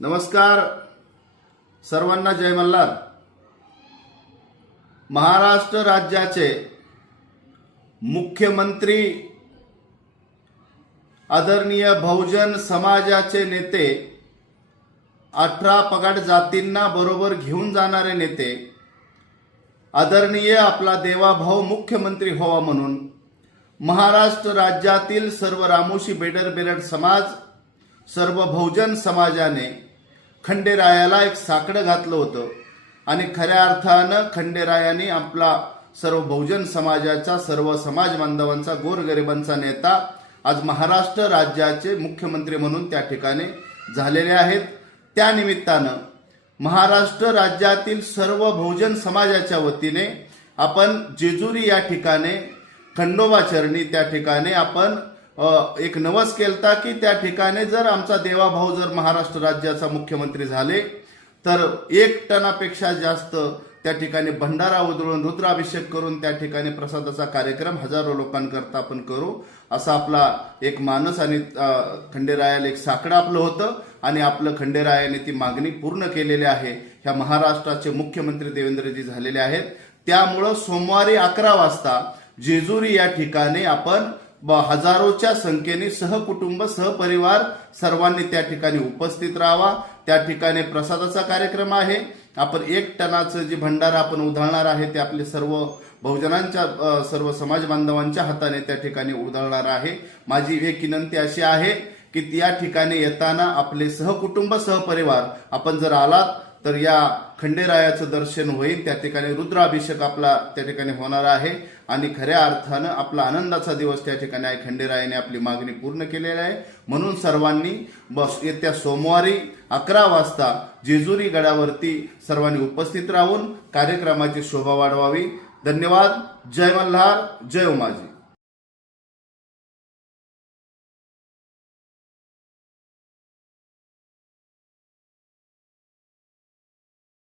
नमस्कार सर्वांना, जय मल्हार। महाराष्ट्र राज्याचे मुख्यमंत्री आदरणीय बहुजन समाजाचे नेते, 18 पगड जातींना बरोबर घेऊन जाणारे नेते, आदरणीय आपला देवाभाऊ मुख्यमंत्री व्हावा म्हणून महाराष्ट्र राज्यातील सर्व रामोशी बेडर समाज, सर्व बहुजन समाजाने खंडेरायाला एक साकडं घातलं होतं आणि खऱ्या अर्थानं खंडेरायाने आपला सर्व बहुजन समाजाचा, सर्व समाज बांधवांचा, गोरगरिबांचा नेता आज महाराष्ट्र राज्याचे मुख्यमंत्री म्हणून त्या ठिकाणी झालेले आहेत। त्या निमित्तानं महाराष्ट्र राज्यातील सर्व बहुजन समाजाच्या वतीने आपण जेजुरी या ठिकाणी खंडोबा चरणी त्या ठिकाणी आपण एक नवस केलता की त्या ठिकाणी जर आमचा देवाभाऊ जर महाराष्ट्र राज्याचा मुख्यमंत्री झाले तर 1 टनापेक्षा जास्त त्या ठिकाणी भंडारा उधळून रुद्राभिषेक करून त्या ठिकाणी प्रसादाचा कार्यक्रम हजारो लोकांकरता आपण करू, असा आपला एक मानस आणि खंडेरायाला एक साकडं आपलं होतं आणि आपलं खंडेरायाने ती मागणी पूर्ण केलेली आहे। ह्या महाराष्ट्राचे मुख्यमंत्री देवेंद्रजी झालेले आहेत। त्यामुळं सोमवारी 11 वाजता जेजुरी या ठिकाणी आपण हजारोच्या संख्येने सहकुटुंब, सहपरिवार सर्वांनी त्या ठिकाणी उपस्थित राहावा। त्या ठिकाणी प्रसादाचा कार्यक्रम आहे। आपण 1 टनाचं जे भंडारा आपण उधळणार आहे ते आपले सर्व बहुजनांच्या, सर्व समाज बांधवांच्या हाताने त्या ठिकाणी उधळणार आहे। माझी एक विनंती अशी आहे की या ठिकाणी येताना आपले सहकुटुंब, सहपरिवार आपण जर आलात तर या खंडेरायाचं दर्शन होईल। त्या ठिकाणी रुद्राभिषेक आपला त्या ठिकाणी होणार आहे आणि खऱ्या अर्थानं आपला आनंदाचा दिवस त्या ठिकाणी आहे। खंडेरायाने आपली मागणी पूर्ण केलेली आहे म्हणून सर्वांनी येत्या सोमवारी 11 वाजता जेजुरी गडावरती सर्वांनी उपस्थित राहून कार्यक्रमाची शोभा वाढवावी। धन्यवाद। जय मल्हार, जय उमाजी।